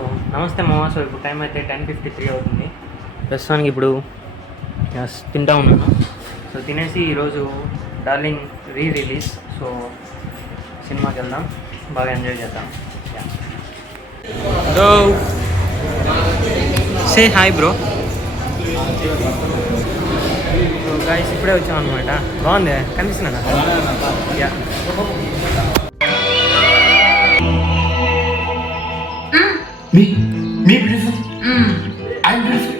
So నమస్తే మామ. So ఇప్పుడు టైం అయితే 10:53 అవుతుంది. ప్రస్తుతానికి ఇప్పుడు తింటా ఉన్నాను. సో తినేసి ఈరోజు డార్లింగ్ రిలీజ్. సో సినిమాకి వెళ్దాం, బాగా ఎంజాయ్ చేద్దాం. So say hi bro. So guys ఇప్పుడే వచ్చాం అనమాట. బాగుంది, కనిపిస్తున్నా? Yeah. Me beautiful. I'm beautiful.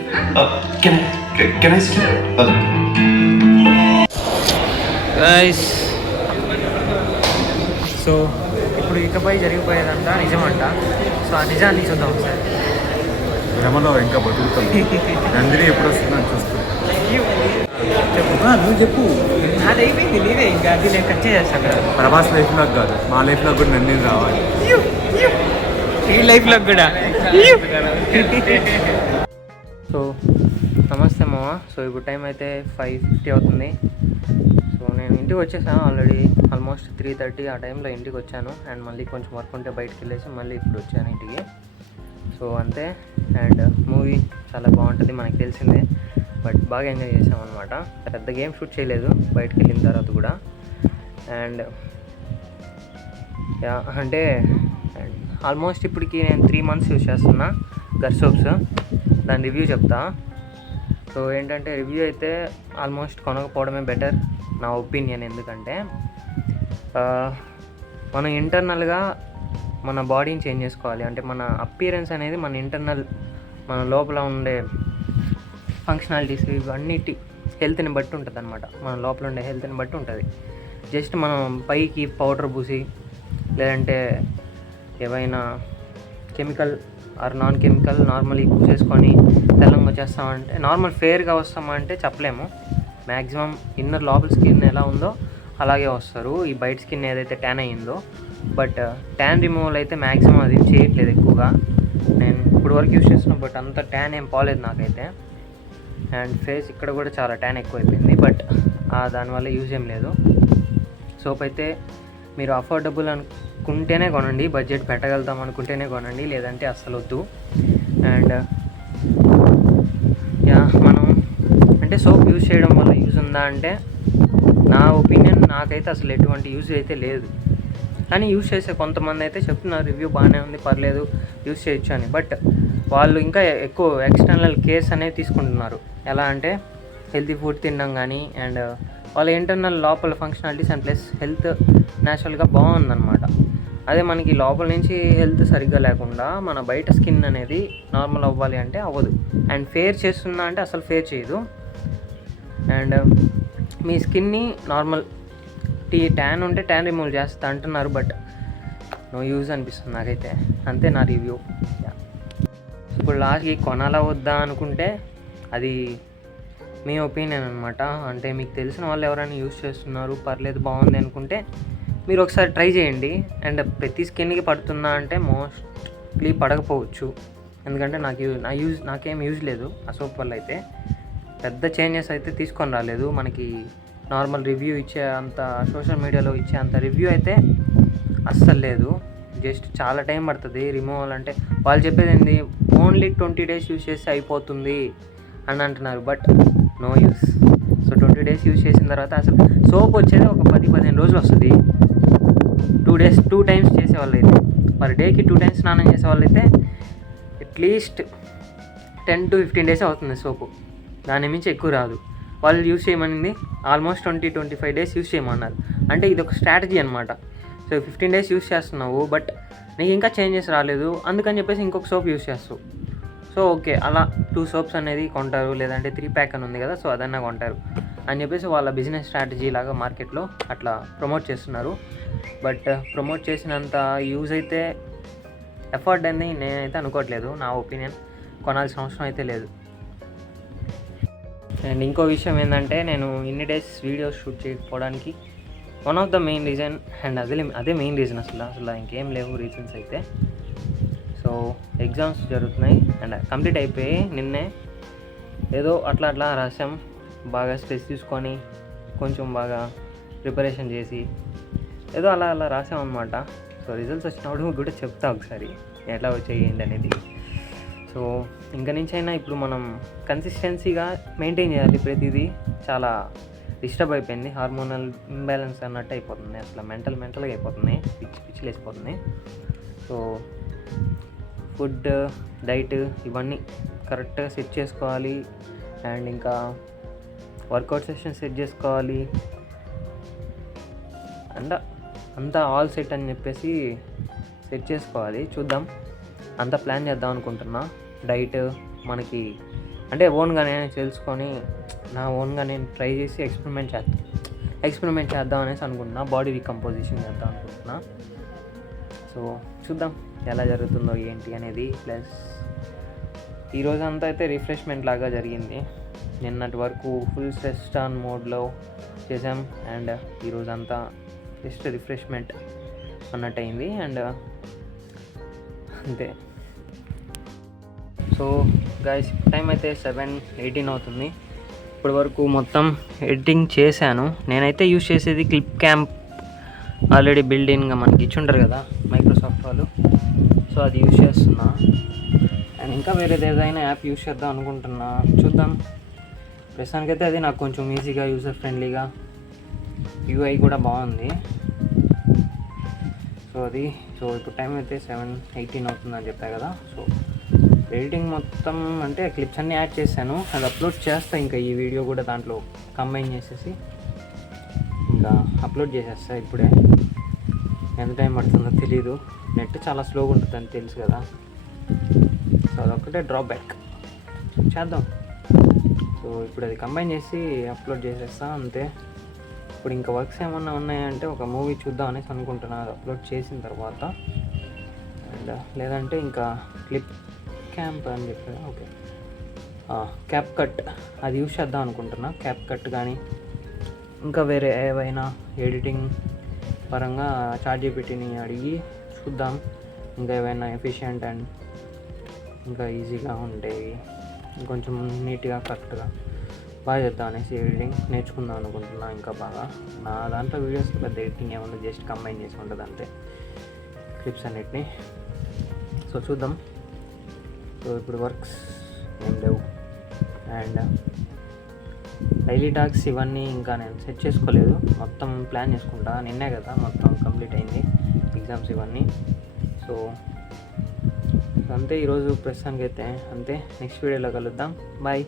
Can I sit? Guys so ఇప్పుడు ఇకపై జరిగిపోయేదంట నిజమంట. సో ఆ నిజాన్ని చూద్దాం ఒకసారి. భ్రమలో ఇంకా బతుకుతుంది. నందిని ఎప్పుడు వస్తుందని చూస్తుంది. చెప్పు, నువ్వు చెప్పు. అది అయిపోయింది, నీదే ఇంకా. అది నేను కట్ చేసేస్తాను కదా. ప్రభాస్ లైఫ్లోకి కాదు, మా లైఫ్లోకి కూడా నందిని రావాలి. ఈ లైఫ్లో కూడా. సో నమస్తే మామ. సో ఇప్పుడు టైం అయితే 5:50 అవుతుంది. సో నేను ఇంటికి వచ్చేసాను ఆల్రెడీ. ఆల్మోస్ట్ 3:30 ఆ టైంలో ఇంటికి వచ్చాను. అండ్ మళ్ళీ కొంచెం వర్క్ ఉంటే బయటకు వెళ్ళేసి మళ్ళీ ఇప్పుడు వచ్చాను ఇంటికి. సో అంతే. అండ్ మూవీ చాలా బాగుంటుంది, మనకు తెలిసిందే. బట్ బాగా ఎంజాయ్ చేసామన్నమాట. పెద్ద గేమ్ షూట్ చేయలేదు బయటకు వెళ్ళిన తర్వాత కూడా. అండ్ అంటే ఆల్మోస్ట్ ఇప్పటికి నేను 3 months యూజ్ చేస్తున్నా గర్ సోప్స్. దాని రివ్యూ చెప్తా. సో ఏంటంటే రివ్యూ అయితే ఆల్మోస్ట్ కొనకపోవడమే బెటర్ నా ఒపీనియన్. ఎందుకంటే మనం ఇంటర్నల్గా మన బాడీని చేంజ్ చేసుకోవాలి. అంటే మన అపియరెన్స్ అనేది మన ఇంటర్నల్, మన లోపల ఉండే ఫంక్షనాలిటీస్ ఇవన్నిటి హెల్త్ని బట్టి ఉంటుంది అనమాట. మన లోపల ఉండే హెల్త్ని బట్టి ఉంటుంది. జస్ట్ మనం పైకి పౌడర్ పూసి లేదంటే ఏవైనా chemical or non chemical normal పూసేసుకొని తెల్లంగా వచ్చేస్తామంటే, నార్మల్ ఫేర్గా వస్తామంటే చెప్పలేము. మ్యాక్సిమం ఇన్నర్ లోపల స్కిన్ ఎలా ఉందో అలాగే వస్తారు, ఈ బయట స్కిన్ ఏదైతే ట్యాన్ అయ్యిందో. బట్ ట్యాన్ రిమూవల్ అయితే మ్యాక్సిమం అది చేయట్లేదు ఎక్కువగా. నేను ఇప్పుడు వరకు యూజ్ చేస్తున్నాను, బట్ అంత ట్యాన్ ఏం పోలేదు నాకైతే. అండ్ ఫేస్ ఇక్కడ కూడా చాలా ట్యాన్ ఎక్కువైపోయింది, బట్ దానివల్ల యూజ్ ఏం లేదు. సోప్ అయితే మీరు అఫోర్డబుల్ అనుకుంటేనే కొనండి, బడ్జెట్ పెట్టగలుగుతాం అనుకుంటేనే కొనండి, లేదంటే అస్సలు వద్దు. అండ్ మనం అంటే సోప్ యూజ్ చేయడం వల్ల యూజ్ ఉందా అంటే నా ఒపీనియన్ నాకైతే అసలు ఎటువంటి యూజ్ అయితే లేదు. కానీ యూజ్ చేసే కొంతమంది అయితే చెప్తున్నారు రివ్యూ బాగానే ఉంది, పర్లేదు, యూజ్ చేయొచ్చు అని. బట్ వాళ్ళు ఇంకా ఎక్కువ ఎక్స్టర్నల్ కేర్స్ అనేవి తీసుకుంటున్నారు. ఎలా అంటే హెల్తీ ఫుడ్ తినడం కానీ, అండ్ వాళ్ళ ఇంటర్నల్ లోపల ఫంక్షనాలిటీస్ అండ్ ప్లస్ హెల్త్ న్యాచురల్గా బాగుందన్నమాట. అదే మనకి లోపల నుంచి హెల్త్ సరిగ్గా లేకుండా మన బయట స్కిన్ అనేది నార్మల్ అవ్వాలి అంటే అవ్వదు. అండ్ ఫేర్ చేస్తుందా అంటే అసలు ఫేర్ చేయదు. అండ్ మీ స్కిన్ని నార్మల్ ట్యాన్ ఉంటే ట్యాన్ రిమూవ్ చేస్తా అంటున్నారు, బట్ నో యూజ్ అనిపిస్తుంది నాకైతే. అంతే నా రివ్యూ. ఇప్పుడు లాస్ట్కి కొనాలా వద్దా అనుకుంటే అది మీ ఒపీనియన్ అనమాట. అంటే మీకు తెలిసిన వాళ్ళు ఎవరైనా యూజ్ చేస్తున్నారు, పర్లేదు, బాగుంది అనుకుంటే మీరు ఒకసారి ట్రై చేయండి. అండ్ ప్రతి స్కిన్కి పడుతుందా అంటే మోస్ట్లీ పడకపోవచ్చు. ఎందుకంటే నాకేం యూజ్ లేదు ఆ సోప్ వల్ల. అయితే పెద్ద చేంజెస్ అయితే తీసుకొని రాలేదు. మనకి నార్మల్ రివ్యూ ఇచ్చే అంత, సోషల్ మీడియాలో ఇచ్చే అంత రివ్యూ అయితే అస్సలు లేదు. జస్ట్ చాలా టైం పడుతుంది రిమూవల్. అంటే వాళ్ళు చెప్పేది ఏంటి, ఓన్లీ 20 days యూజ్ చేస్తే అయిపోతుంది అని అంటున్నారు, but no use. So 20 days use చేసిన తర్వాత అసలు సోప్ వచ్చేది ఒక 10-15 రోజులు వస్తుంది. 2 times చేసేవాళ్ళైతే, పర్ డేకి 2 times స్నానం చేసేవాళ్ళైతే అట్లీస్ట్ 10 to 15 days అవుతుంది సోపు. దాని మించి ఎక్కువ రాదు. వాళ్ళు యూజ్ చేయమనింది ఆల్మోస్ట్ 20-25 days యూజ్ చేయమన్నారు. అంటే ఇది ఒక స్ట్రాటజీ అనమాట. సో 15 days యూజ్ చేస్తున్నావు, బట్ నీకు ఇంకా చేంజెస్ రాలేదు, అందుకని చెప్పేసి ఇంకొక సోప్ యూజ్ చేస్తావు. సో ఓకే, అలా 2 soaps అనేది కొంటారు, లేదంటే 3 pack అని ఉంది కదా, సో అదన్నా కొంటారు అని చెప్పేసి వాళ్ళ బిజినెస్ స్ట్రాటజీ లాగా మార్కెట్లో అట్లా ప్రమోట్ చేస్తున్నారు. బట్ ప్రమోట్ చేసినంత యూజ్ అయితే ఎఫర్ట్ అని నేనైతే అనుకోవట్లేదు. నా ఒపీనియన్ కొనాల్సిన అవసరం అయితే లేదు. అండ్ ఇంకో విషయం ఏంటంటే, నేను ఇన్ని డేస్ వీడియోస్ షూట్ చేయకపోవడానికి one of the main reason, and అదే మెయిన్ రీజన్. అసలు ఇంకేం లేవు రీజన్స్ అయితే. సో ఎగ్జామ్స్ జరుగుతున్నాయి అండ్ కంప్లీట్ అయిపోయి నిన్నే ఏదో అట్లా రాసాం. బాగా స్ట్రెస్ తీసుకొని కొంచెం బాగా ప్రిపరేషన్ చేసి ఏదో అలా రాసాం అనమాట. సో రిజల్ట్స్ వచ్చినప్పుడు కూడా చెప్తా ఒకసారి ఎట్లా వచ్చాయి ఏంటి అనేది. సో ఇంకా నుంచి అయినా ఇప్పుడు మనం కన్సిస్టెన్సీగా మెయింటైన్ చేయాలి ప్రతిదీ. చాలా డిస్టర్బ్ అయిపోయింది, హార్మోనల్ ఇంబ్యాలెన్స్ అన్నట్టు అయిపోతుంది, అసలు మెంటల్గా అయిపోతుంది, పిచ్చి వేసిపోతుంది. సో ఫుడ్, డైట్ ఇవన్నీ కరెక్ట్గా సెట్ చేసుకోవాలి. అండ్ ఇంకా వర్కౌట్ సెషన్ సెట్ చేసుకోవాలి. అంతా ఆల్ సెట్ అని చెప్పేసి సెట్ చేసుకోవాలి. చూద్దాం, అంతా ప్లాన్ చేద్దాం అనుకుంటున్నా. డైట్ మనకి అంటే ఓన్గా నేను తెలుసుకొని నా ఓన్గా నేను ట్రై చేసి ఎక్స్పెరిమెంట్ చేద్దాం అనేసి అనుకుంటున్నా. బాడీ రీకంపోజిషన్ చేద్దాం అనుకుంటున్నా. సో చూద్దాం ఎలా జరుగుతుందో ఏంటి అనేది. ప్లస్ ఈరోజు అంతా అయితే రిఫ్రెష్మెంట్ లాగా జరిగింది. నిన్నటి వరకు ఫుల్ స్ట్రెస్ ఆన్ మోడ్లో చేసాం. అండ్ ఈరోజు అంతా జస్ట్ రిఫ్రెష్మెంట్ అన్నట్టు అయింది. అండ్ అంతే. సో గైస్ టైం అయితే 7:18 అవుతుంది. ఇప్పటి వరకు మొత్తం ఎడిటింగ్ చేశాను. నేనైతే యూజ్ చేసేది క్లిప్ క్యాంప్, ఆల్రెడీ బిల్డింగ్గా మనకి ఇచ్చుంటారు కదా మైక్రోసాఫ్ట్ వాళ్ళు. సో అది యూజ్ చేస్తున్నా. అండ్ ఇంకా వేరేది ఏదైనా యాప్ యూజ్ చేద్దాం అనుకుంటున్నా. చూద్దాం. ప్రస్తుతానికైతే అది నాకు కొంచెం ఈజీగా, యూజర్ ఫ్రెండ్లీగా, యూఐ కూడా బాగుంది. సో ఇప్పుడు టైం అయితే 7:18 అవుతుందని చెప్పా కదా. సో ఎడిటింగ్ మొత్తం అంటే క్లిప్స్ అన్నీ యాడ్ చేశాను, అది అప్లోడ్ చేస్తా. ఇంకా ఈ వీడియో కూడా దాంట్లో కంబైన్ చేసేసి ఇంకా అప్లోడ్ చేసేస్తా. ఇప్పుడే ఎంత టైం పడుతుందో తెలీదు, నెట్ చాలా స్లోగా ఉంటుందని తెలుసు కదా. సో అదొక్కటే డ్రాబ్యాక్. చేద్దాం. సో ఇప్పుడు అది కంబైన్ చేసి అప్లోడ్ చేసేస్తా అంతే. ఇప్పుడు ఇంకా వర్క్స్ ఏమన్నా ఉన్నాయంటే ఒక మూవీ చూద్దాం అనేసి అనుకుంటున్నాను, అది అప్లోడ్ చేసిన తర్వాత. అండ్ లేదంటే ఇంకా క్లిప్ క్యాంప్ అని చెప్పారు, ఓకే, క్యాప్ కట్ అది యూజ్ చేద్దాం అనుకుంటున్నా. క్యాప్ కట్ కానీ ఇంకా వేరే ఏవైనా ఎడిటింగ్ పరంగా ChatGPTని అడిగి చూద్దాం. ఇంకా ఏవైనా ఎఫిషియెంట్ అండ్ ఇంకా ఈజీగా ఉండేవి, ఇంకొంచెం నీట్గా కరెక్ట్గా బాగా చేద్దాం అనేసి ఎడిటింగ్ నేర్చుకుందాం అనుకుంటున్నా. ఇంకా బాగా నా దాంట్లో వీడియోస్ పెద్ద ఎడిటింగ్ ఏముంది, జస్ట్ కంబైన్ చేసి ఉంటుంది అంతే క్లిప్స్ అన్నిటిని. సో చూద్దాం. సో ఇప్పుడు వర్క్స్ ఏం లేవు. అండ్ డైలీ టాక్స్ ఇవన్నీ ఇంకా నేను సెట్ చేసుకోలేదు, మొత్తం ప్లాన్ చేసుకుంటా. నిన్నే కదా మొత్తం కంప్లీట్ అయింది ఎగ్జామ్స్ ఇవన్నీ. సో అంతే ఈరోజు ప్రస్తుతానికైతే అంతే. నెక్స్ట్ వీడియోలో కలుద్దాం. బాయ్.